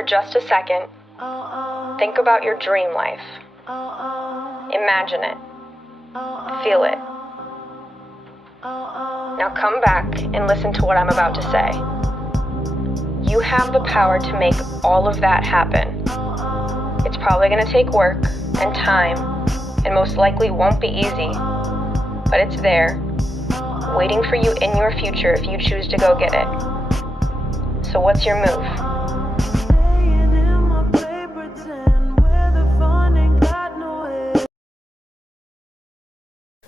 For just a second, think about your dream life. Imagine it. Feel it. Now come back and listen to what I'm about to say. You have the power to make all of that happen. It's probably going to take work and time, and most likely won't be easy, but it's there, waiting for you in your future if you choose to go get it. So what's your move?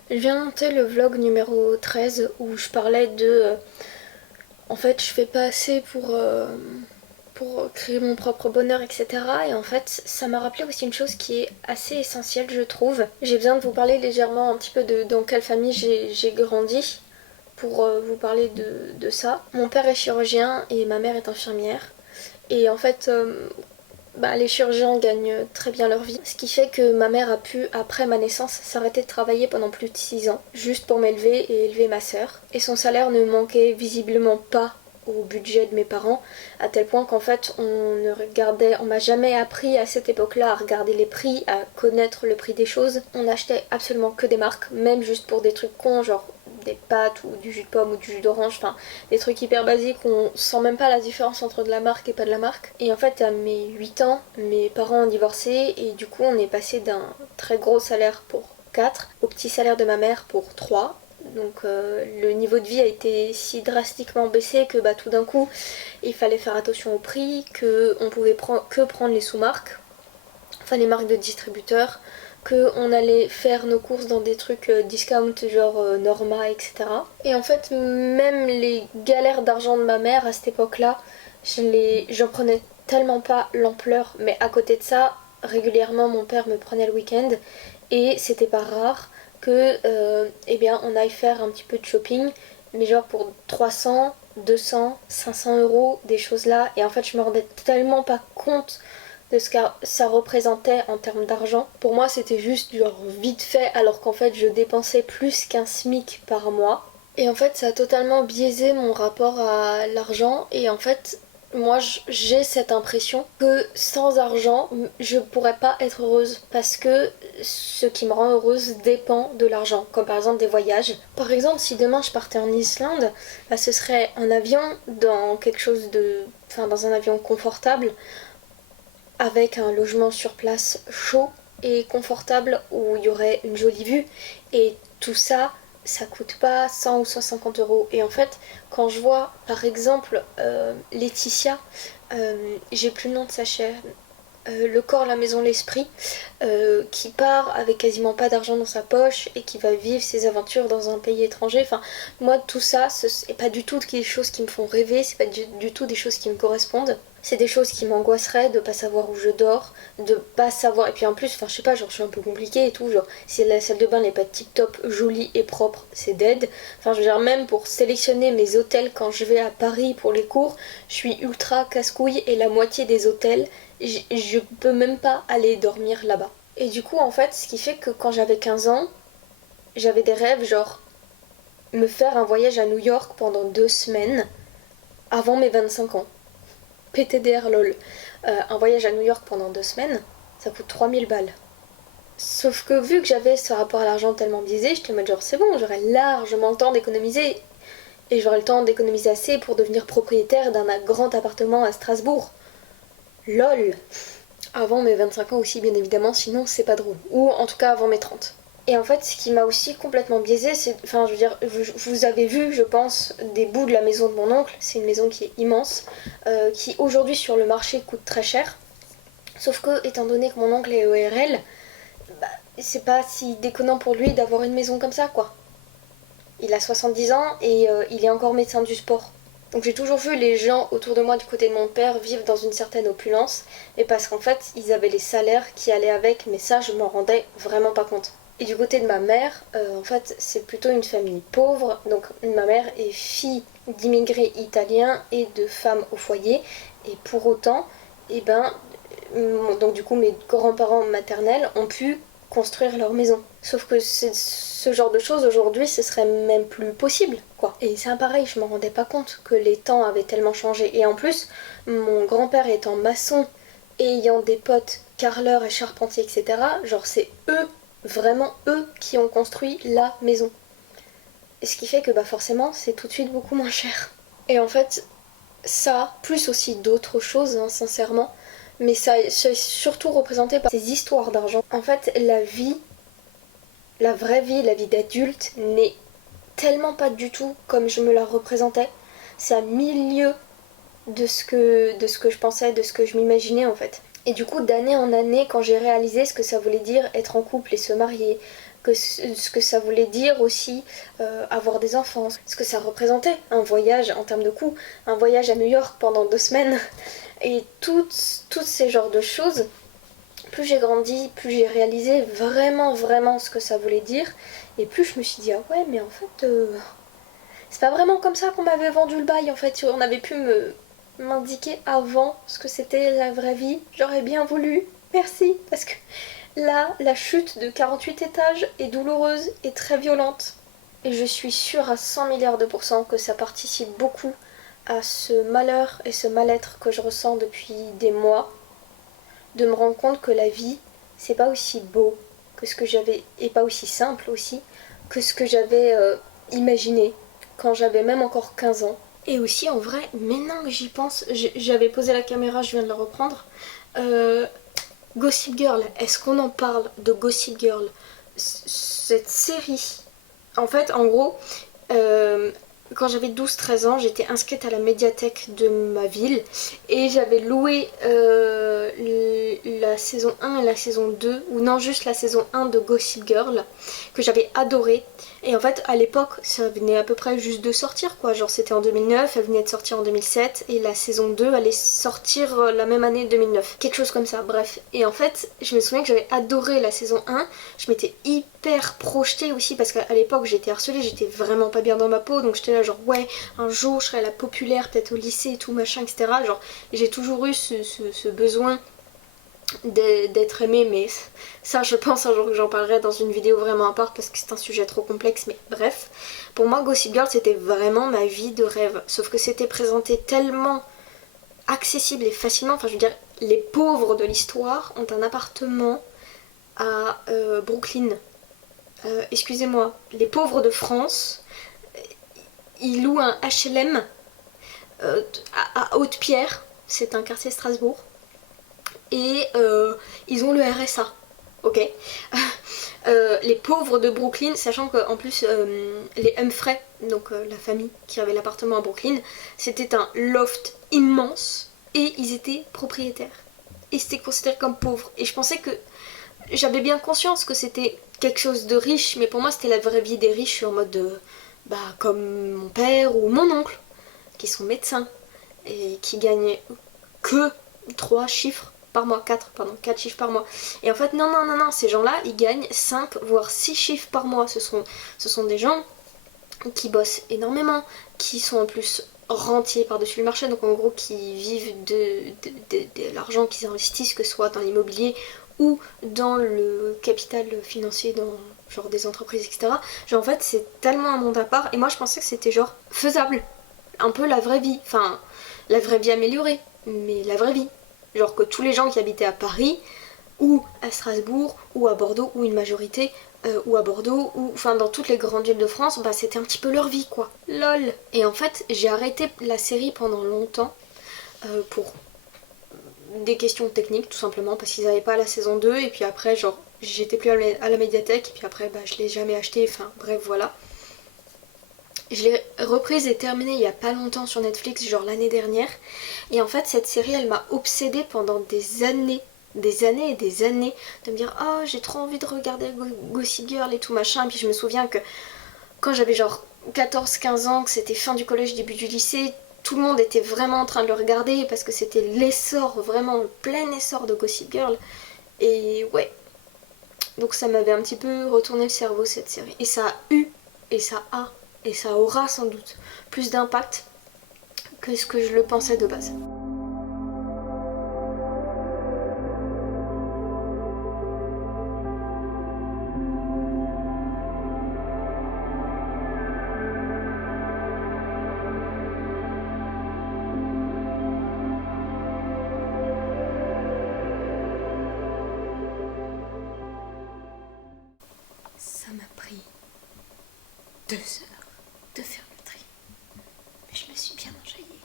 Je viens de monter le vlog numéro 13 où je parlais de... en fait, je fais pas assez pour créer mon propre bonheur, etc. Et en fait, ça m'a rappelé aussi une chose qui est assez essentielle, je trouve. J'ai besoin de vous parler légèrement un petit peu de dans quelle famille j'ai grandi pour vous parler de ça. Mon père est chirurgien et ma mère est infirmière. Et en fait, les chirurgiens gagnent très bien leur vie. Ce qui fait que ma mère a pu, après ma naissance, s'arrêter de travailler pendant plus de 6 ans, juste pour m'élever et élever ma sœur. Et son salaire ne manquait visiblement pas au budget de mes parents, à tel point qu'en fait on m'a jamais appris à cette époque-là à regarder les prix, à connaître le prix des choses. On achetait absolument que des marques, même juste pour des trucs cons, genre des pâtes ou du jus de pomme ou du jus d'orange, enfin des trucs hyper basiques où on sent même pas la différence entre de la marque et pas de la marque. Et en fait à mes 8 ans, mes parents ont divorcé et du coup on est passé d'un très gros salaire pour 4 au petit salaire de ma mère pour 3. Donc le niveau de vie a été si drastiquement baissé que tout d'un coup il fallait faire attention au prix, qu'on pouvait que prendre les sous-marques, enfin les marques de distributeurs, qu'on allait faire nos courses dans des trucs discount genre Norma, etc. Et en fait même les galères d'argent de ma mère à cette époque-là, j'en prenais tellement pas l'ampleur, mais à côté de ça, régulièrement mon père me prenait le week-end et c'était pas rare que on aille faire un petit peu de shopping, mais genre pour 300, 200, 500 euros, des choses là. Et en fait, je me rendais tellement pas compte de ce que ça représentait en termes d'argent. Pour moi, c'était juste genre vite fait, alors qu'en fait, je dépensais plus qu'un SMIC par mois. Et en fait, ça a totalement biaisé mon rapport à l'argent. Et en fait, moi j'ai cette impression que sans argent je pourrais pas être heureuse, parce que ce qui me rend heureuse dépend de l'argent, comme par exemple des voyages. Par exemple, si demain je partais en Islande, ce serait un avion dans dans un avion confortable, avec un logement sur place chaud et confortable où il y aurait une jolie vue, et tout ça ça coûte pas 100 ou 150 euros. Et en fait, quand je vois par exemple Laetitia, j'ai plus le nom de sa chaîne, Le corps, la maison, l'esprit, qui part avec quasiment pas d'argent dans sa poche et qui va vivre ses aventures dans un pays étranger. Enfin, moi, tout ça, c'est pas du tout des choses qui me font rêver, c'est pas du tout des choses qui me correspondent. C'est des choses qui m'angoisseraient de pas savoir où je dors, de pas savoir. Et puis en plus, je sais pas, genre je suis un peu compliquée et tout. Genre, si la salle de bain n'est pas tip top, jolie et propre, c'est dead. Enfin, je veux dire, même pour sélectionner mes hôtels quand je vais à Paris pour les cours, je suis ultra casse-couille et la moitié des hôtels, je peux même pas aller dormir là-bas. Et du coup, en fait, ce qui fait que quand j'avais 15 ans, j'avais des rêves genre me faire un voyage à New York pendant 2 semaines avant mes 25 ans. PTDR lol. Un voyage à New York pendant 2 semaines, ça coûte 3000 balles. Sauf que vu que j'avais ce rapport à l'argent tellement biaisé, j'étais en mode genre c'est bon, j'aurais largement le temps d'économiser. Et j'aurais le temps d'économiser assez pour devenir propriétaire d'un grand appartement à Strasbourg. LOL. Avant mes 25 ans aussi, bien évidemment, sinon c'est pas drôle. Ou en tout cas avant mes 30. Et en fait, ce qui m'a aussi complètement biaisé, c'est... Enfin, je veux dire, vous avez vu, je pense, des bouts de la maison de mon oncle. C'est une maison qui est immense, qui aujourd'hui sur le marché coûte très cher. Sauf que, étant donné que mon oncle est ORL, c'est pas si déconnant pour lui d'avoir une maison comme ça, quoi. Il a 70 ans et il est encore médecin du sport. Donc j'ai toujours vu les gens autour de moi du côté de mon père vivre dans une certaine opulence, mais parce qu'en fait, ils avaient les salaires qui allaient avec, mais ça, je m'en rendais vraiment pas compte. Et du côté de ma mère, en fait, c'est plutôt une famille pauvre. Donc ma mère est fille d'immigrés italiens et de femmes au foyer. Et pour autant, donc du coup, mes grands-parents maternels ont pu construire leur maison. Sauf que ce genre de choses aujourd'hui, ce serait même plus possible, quoi. Et c'est pareil, je m'en rendais pas compte que les temps avaient tellement changé. Et en plus, mon grand-père étant maçon et ayant des potes carreleurs et charpentiers, etc., genre c'est eux, vraiment eux, qui ont construit la maison. Et ce qui fait que bah forcément, c'est tout de suite beaucoup moins cher. Et en fait, ça, plus aussi d'autres choses, hein, sincèrement, mais ça c'est surtout représenté par ces histoires d'argent. En fait, la vraie vie, la vie d'adulte, n'est tellement pas du tout comme je me la représentais. C'est à milieu de ce que je pensais, de ce que je m'imaginais en fait. Et du coup, d'année en année, quand j'ai réalisé ce que ça voulait dire être en couple et se marier, ce que ça voulait dire aussi avoir des enfants, ce que ça représentait, un voyage en termes de coût, un voyage à New York pendant 2 semaines, et toutes ces genres de choses, plus j'ai grandi, plus j'ai réalisé vraiment vraiment ce que ça voulait dire, et plus je me suis dit ah ouais mais en fait c'est pas vraiment comme ça qu'on m'avait vendu le bail en fait, on avait pu m'indiquer avant ce que c'était la vraie vie, j'aurais bien voulu, merci, parce que là, la chute de 48 étages est douloureuse et très violente. Et je suis sûre à 100 milliards de pourcents que ça participe beaucoup à ce malheur et ce mal-être que je ressens depuis des mois. De me rendre compte que la vie, c'est pas aussi beau que ce que j'avais, et pas aussi simple aussi, que ce que j'avais imaginé quand j'avais même encore 15 ans. Et aussi, en vrai, maintenant que j'y pense, j'avais posé la caméra, je viens de la reprendre. Gossip Girl, est-ce qu'on en parle de Gossip Girl? Cette série, en fait, en gros, quand j'avais 12-13 ans, j'étais inscrite à la médiathèque de ma ville et j'avais loué la saison 1 et la saison 2, ou non, juste la saison 1 de Gossip Girl, que j'avais adoré. Et en fait, à l'époque, ça venait à peu près juste de sortir, quoi. Genre, c'était en 2009, elle venait de sortir en 2007, et la saison 2 allait sortir la même année 2009. Quelque chose comme ça, bref. Et en fait, je me souviens que j'avais adoré la saison 1, je m'étais hyper projetée aussi, parce qu'à l'époque, j'étais harcelée, j'étais vraiment pas bien dans ma peau, donc j'étais là genre, ouais, un jour, je serai la populaire, peut-être au lycée et tout, machin, etc. Genre, j'ai toujours eu ce besoin d'être aimée, mais ça je pense un jour que j'en parlerai dans une vidéo vraiment à part parce que c'est un sujet trop complexe, mais bref, pour moi Gossip Girl c'était vraiment ma vie de rêve, sauf que c'était présenté tellement accessible et facilement, enfin je veux dire, les pauvres de l'histoire ont un appartement à Brooklyn, excusez-moi, les pauvres de France, ils louent un HLM à Haute-Pierre, c'est un quartier Strasbourg, et ils ont le RSA, ok. Les pauvres de Brooklyn, sachant qu'en plus les Humphrey, donc la famille qui avait l'appartement à Brooklyn, c'était un loft immense et ils étaient propriétaires et c'était considéré comme pauvre. Et je pensais que j'avais bien conscience que c'était quelque chose de riche, mais pour moi c'était la vraie vie des riches. Je suis en mode bah comme mon père ou mon oncle qui sont médecins et qui gagnent que 3 chiffres par mois, 4 chiffres par mois. Et en fait, non, ces gens-là, ils gagnent 5 voire 6 chiffres par mois. Ce sont des gens qui bossent énormément, qui sont en plus rentiers par-dessus le marché, donc en gros qui vivent de l'argent qu'ils investissent, que ce soit dans l'immobilier ou dans le capital financier, dans genre des entreprises, etc. Genre en fait, c'est tellement un monde à part, et moi je pensais que c'était genre faisable. Un peu la vraie vie, enfin la vraie vie améliorée, mais la vraie vie. Genre que tous les gens qui habitaient à Paris, ou à Strasbourg, ou à Bordeaux, ou une majorité, ou à Bordeaux, ou enfin dans toutes les grandes villes de France, bah c'était un petit peu leur vie quoi. LOL. Et en fait, j'ai arrêté la série pendant longtemps pour des questions techniques tout simplement, parce qu'ils n'avaient pas la saison 2, et puis après genre j'étais plus à la médiathèque, et puis après bah je l'ai jamais acheté, enfin bref voilà. Je l'ai reprise et terminée il y a pas longtemps sur Netflix, genre l'année dernière. Et en fait, cette série, elle m'a obsédée pendant des années et des années, de me dire oh j'ai trop envie de regarder Gossip Girl et tout machin. Et puis je me souviens que quand j'avais genre 14-15 ans, que c'était fin du collège, début du lycée, tout le monde était vraiment en train de le regarder parce que c'était l'essor, vraiment le plein essor de Gossip Girl. Et ouais, donc ça m'avait un petit peu retourné le cerveau cette série. Et ça a eu, et ça a, et ça aura sans doute plus d'impact que ce que je le pensais de base. 2 heures de faire le tri. Mais je me suis bien enjaillée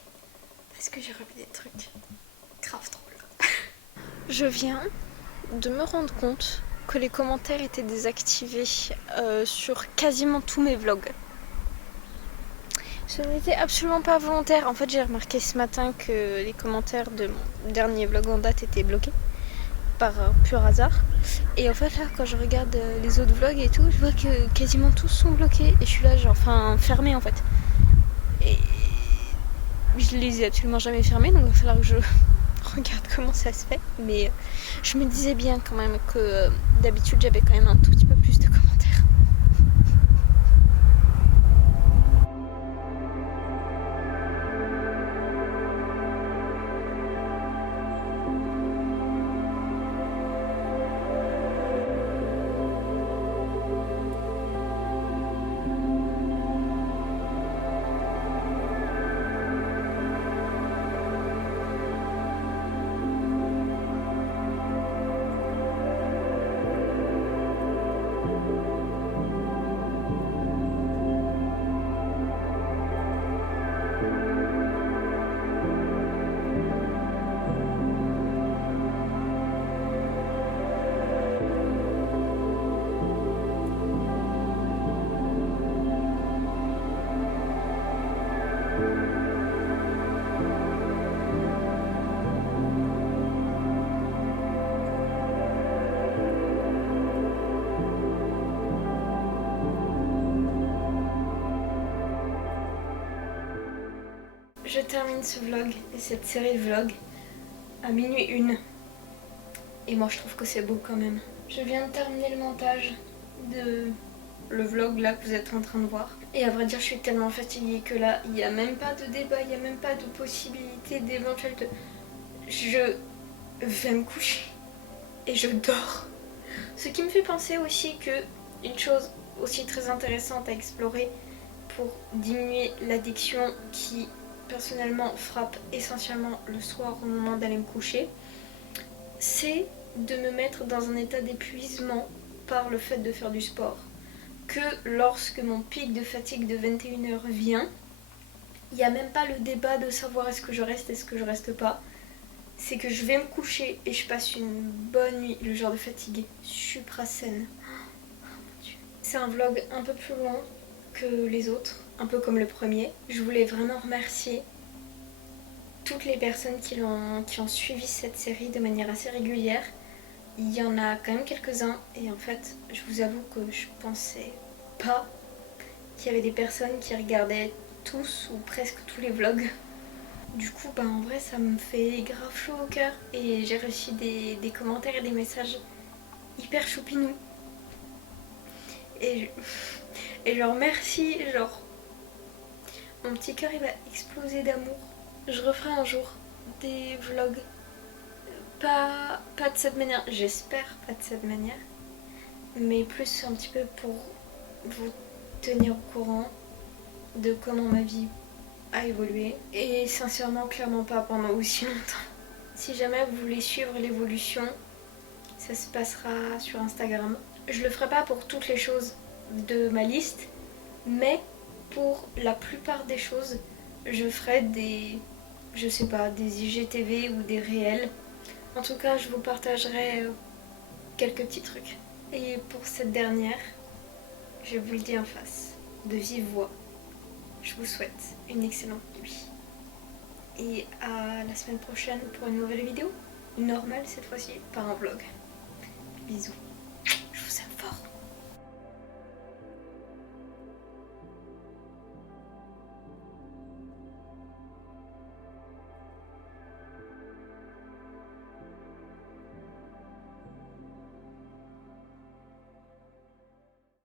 parce que j'ai revu des trucs grave drôles. Je viens de me rendre compte que les commentaires étaient désactivés sur quasiment tous mes vlogs. Ce n'était absolument pas volontaire. En fait, j'ai remarqué ce matin que les commentaires de mon dernier vlog en date étaient bloqués par pur hasard. Et en fait, là, quand je regarde les autres vlogs et tout, je vois que quasiment tous sont bloqués. Et je suis là, genre, enfin, fermés en fait. Et je les ai absolument jamais fermés, donc il va falloir que je regarde comment ça se fait. Mais je me disais bien quand même que d'habitude, j'avais quand même un tout petit peu plus de commentaires. Je termine ce vlog et cette série de vlogs à minuit 1. Et moi je trouve que c'est beau quand même. Je viens de terminer le montage de le vlog là que vous êtes en train de voir. Et à vrai dire je suis tellement fatiguée que là il n'y a même pas de débat, il n'y a même pas de possibilité d'éventuel de... Je vais me coucher et je dors. Ce qui me fait penser aussi que une chose aussi très intéressante à explorer pour diminuer l'addiction qui personnellement frappe essentiellement le soir au moment d'aller me coucher, c'est de me mettre dans un état d'épuisement par le fait de faire du sport. Que lorsque mon pic de fatigue de 21h vient, il n'y a même pas le débat de savoir est-ce que je reste, est-ce que je reste pas. C'est que je vais me coucher et je passe une bonne nuit, le genre de fatigue suprasène. C'est un vlog un peu plus long que les autres, un peu comme le premier. Je voulais vraiment remercier toutes les personnes qui ont suivi cette série de manière assez régulière. Il y en a quand même quelques-uns et en fait je vous avoue que je pensais pas qu'il y avait des personnes qui regardaient tous ou presque tous les vlogs. Du coup en vrai ça me fait grave chaud au cœur et j'ai reçu des commentaires et des messages hyper choupinous. Et genre merci, genre mon petit cœur il va exploser d'amour. Je referai un jour des vlogs, pas de cette manière, j'espère pas de cette manière, mais plus un petit peu pour vous tenir au courant de comment ma vie a évolué. Et sincèrement, clairement pas pendant aussi longtemps. Si jamais vous voulez suivre l'évolution, ça se passera sur Instagram. Je le ferai pas pour toutes les choses de ma liste, mais pour la plupart des choses, je ferai des, je sais pas, des IGTV ou des réels. En tout cas, je vous partagerai quelques petits trucs. Et pour cette dernière, je vous le dis en face, de vive voix, je vous souhaite une excellente nuit. Et à la semaine prochaine pour une nouvelle vidéo, normale cette fois-ci, pas un vlog. Bisous.